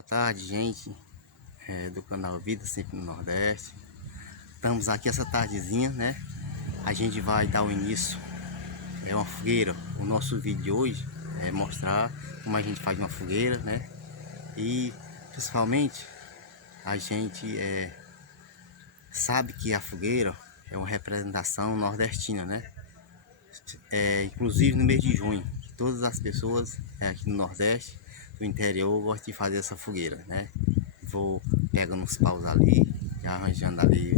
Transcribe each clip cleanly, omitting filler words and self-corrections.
Boa tarde, gente, do canal Vida Sempre no Nordeste. Estamos aqui essa tardezinha, né? A gente vai dar o início, uma fogueira. O nosso vídeo de hoje é mostrar como a gente faz uma fogueira, né? E principalmente a gente sabe que a fogueira é uma representação nordestina, né? Inclusive no mês de junho, todas as pessoas aqui no Nordeste, do interior, gostam de fazer essa fogueira, né? Vou pegando uns paus ali, arranjando ali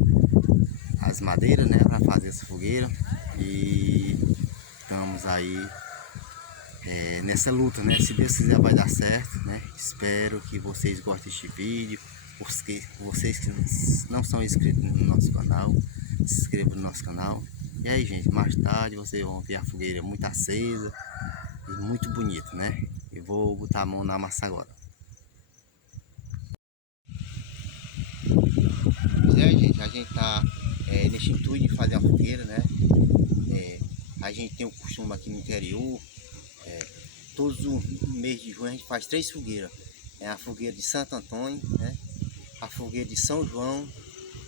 as madeiras, né, para fazer essa fogueira. E estamos aí nessa luta, né? Se Deus quiser vai dar certo, né? Espero que vocês gostem deste vídeo. Vocês que não são inscritos no nosso canal, se inscrevam no nosso canal. E aí, gente, mais tarde vocês vão ver a fogueira muito acesa e muito bonita, né? Eu vou botar a mão na massa agora. Gente, a gente tá nesse intuito de fazer a fogueira, né? A gente tem o costume aqui no interior, todos os meses de junho a gente faz 3 fogueiras. É a fogueira de Santo Antônio, né? A fogueira de São João,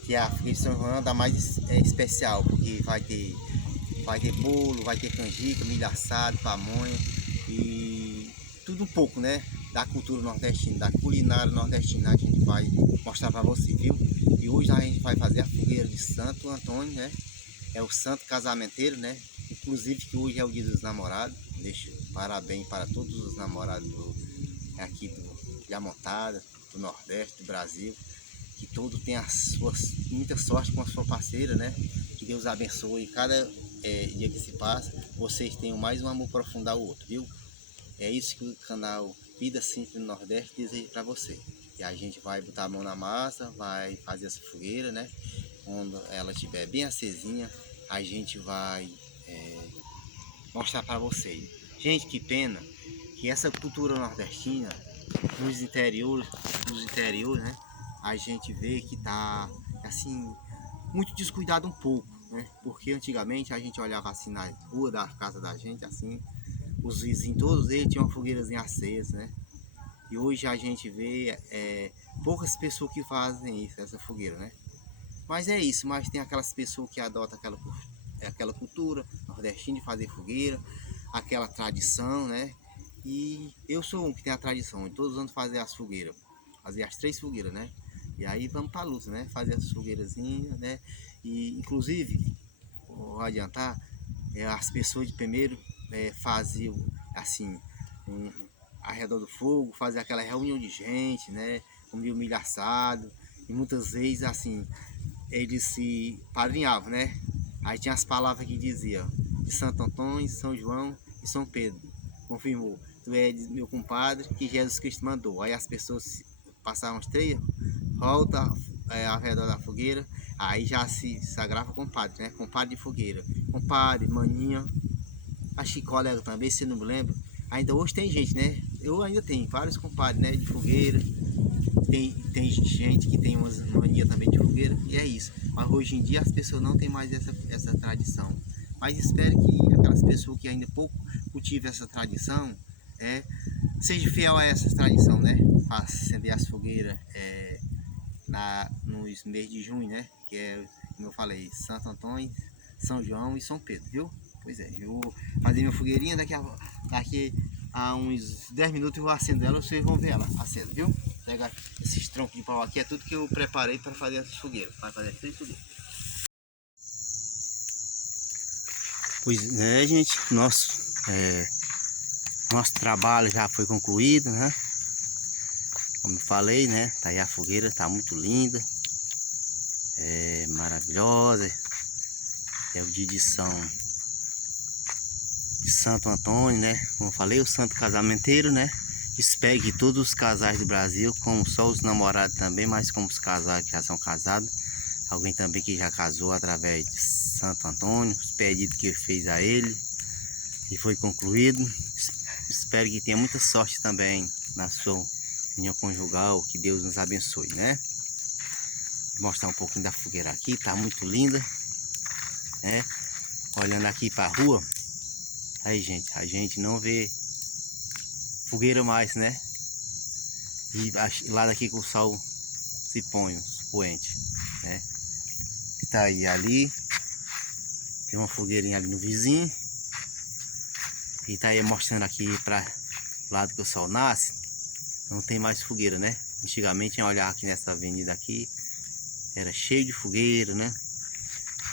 que é a fogueira de São João da mais especial, porque vai ter bolo, vai ter canjica, milho assado, pamonha e tudo um pouco, né? Da cultura nordestina, da culinária nordestina a gente vai mostrar para você, viu? E hoje a gente vai fazer a fogueira de Santo Antônio, né? É o santo casamenteiro, né? Inclusive que hoje é o dia dos namorados. Deixo parabéns para todos os namorados aqui de Amontada, do Nordeste, do Brasil. Que todos tenham muita sorte com a sua parceira, né? Que Deus abençoe cada dia que se passa. Vocês tenham mais um amor profundo ao outro, viu? É isso que o canal Vida Simples no Nordeste deseja para você. E a gente vai botar a mão na massa, vai fazer essa fogueira, né? Quando ela estiver bem acesinha, a gente vai mostrar para vocês. Gente, que pena que essa cultura nordestina nos interiores, né? A gente vê que tá assim muito descuidado um pouco, né? Porque antigamente a gente olhava assim na rua da casa da gente, assim, os vizinhos todos eles tinham uma fogueirazinha acesa, né? E hoje a gente vê poucas pessoas que fazem isso, essa fogueira, né? Mas é isso, mas tem aquelas pessoas que adotam aquela cultura nordestina de fazer fogueira, aquela tradição, né? E eu sou um que tem a tradição de todos os anos fazer as fogueiras, fazer as 3 fogueiras, né? E aí vamos para a luta, né? Fazer as fogueirazinhas, né? E inclusive, vou adiantar, as pessoas de primeiro faziam assim, ao redor do fogo, fazer aquela reunião de gente, né? Comia o milho assado, e muitas vezes assim, eles se padrinhavam, né? Aí tinha as palavras que diziam de Santo Antônio, São João e São Pedro. Confirmou, tu és meu compadre que Jesus Cristo mandou. Aí as pessoas passavam os 3 volta ao redor da fogueira, aí já se sagrava compadre, né? Compadre de fogueira, compadre, maninha, a colega também, se não me lembro. Ainda hoje tem gente, né? Eu ainda tenho vários compadres, né? De fogueira. Tem gente que tem umas mania também de fogueira, e é isso. Mas hoje em dia as pessoas não têm mais essa tradição. Mas espero que aquelas pessoas que ainda pouco cultivam essa tradição, seja fiel a essa tradição, né? Acender as fogueiras nos meses de junho, né? Que é, como eu falei, Santo Antônio, São João e São Pedro, viu? Pois é, eu vou fazer minha fogueirinha, daqui a uns 10 minutos eu vou acender ela, vocês vão ver ela acesa, viu? Pegar esses troncos de pau aqui, é tudo que eu preparei para fazer essas fogueiras, para fazer 3 fogueiras. Pois é, gente, nosso trabalho já foi concluído, né? Como eu falei, né? Tá aí a fogueira, tá muito linda, maravilhosa. É o dia de Santo Antônio, né? Como eu falei, o santo casamenteiro, né? Espero que todos os casais do Brasil, como só os namorados também, mas como os casais que já são casados, alguém também que já casou através de Santo Antônio, os pedidos que ele fez a ele e foi concluído. Espero que tenha muita sorte também na sua união conjugal, que Deus nos abençoe, né? Vou mostrar um pouquinho da fogueira aqui, tá muito linda, né? Olhando aqui para a rua, aí gente, a gente não vê fogueira mais, né? E lá daqui que o sol se põe, os poentes, né? Tá aí ali. Tem uma fogueirinha ali no vizinho. E tá aí mostrando aqui para lado que o sol nasce. Não tem mais fogueira, né? Antigamente, olhar aqui nessa avenida aqui, era cheio de fogueira, né?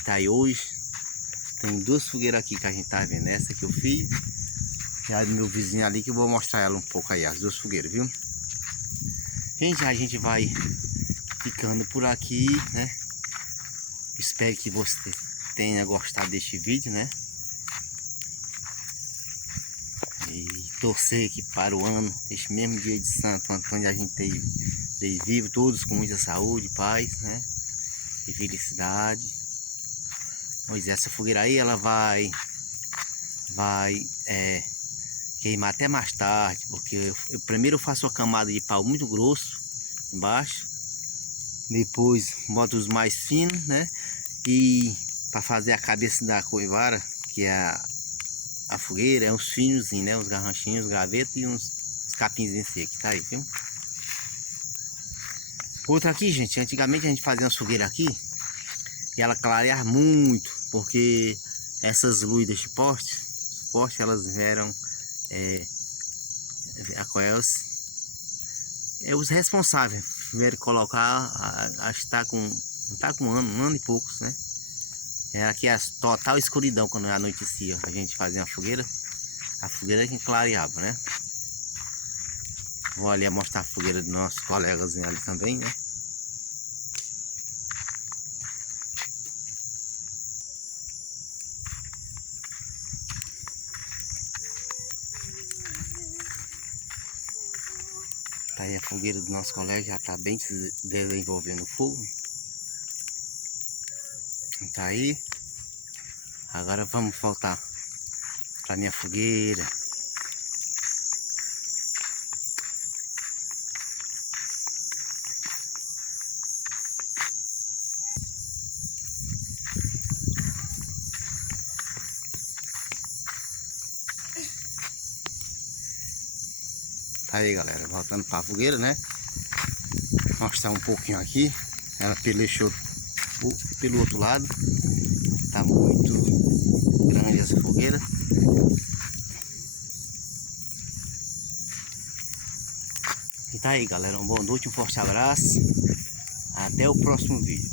Tá aí hoje. Tem duas fogueiras aqui que a gente tá vendo. Essa que eu fiz. E a do meu vizinho ali, que eu vou mostrar ela um pouco aí, as duas fogueiras, viu? Gente, a gente vai ficando por aqui, né? Espero que você tenha gostado deste vídeo, né? E torcer que para o ano, este mesmo dia de Santo Antônio, a gente esteja vivo, todos com muita saúde, paz, né? E felicidade. Pois essa fogueira aí, ela vai queimar até mais tarde, porque eu primeiro faço uma camada de pau muito grosso embaixo, depois boto os mais finos, né? E para fazer a cabeça da coivara, que é a fogueira, é uns finozinhos, né? Uns garranchinhos, gravetos e uns capinzinhos secos, tá aí, viu? Outra aqui, gente, antigamente a gente fazia uma fogueira aqui e ela clareava muito, porque essas luzes deste poste, elas vieram os responsáveis vieram colocar, acho que tá com um ano e poucos, né? Aqui é a total escuridão quando anoitecia. A gente fazia uma fogueira, a fogueira que clareava, né? Vou ali mostrar a fogueira dos nossos colegas ali também, né? Tá aí a fogueira do nosso colega, já tá bem desenvolvendo o fogo. Tá aí. Agora vamos voltar para minha fogueira. Tá aí, galera, voltando para a fogueira, né? Mostrar um pouquinho aqui. Ela pelechou pelo outro lado. Tá muito grande essa fogueira. E tá aí, galera, um bom noite, um forte abraço. Até o próximo vídeo.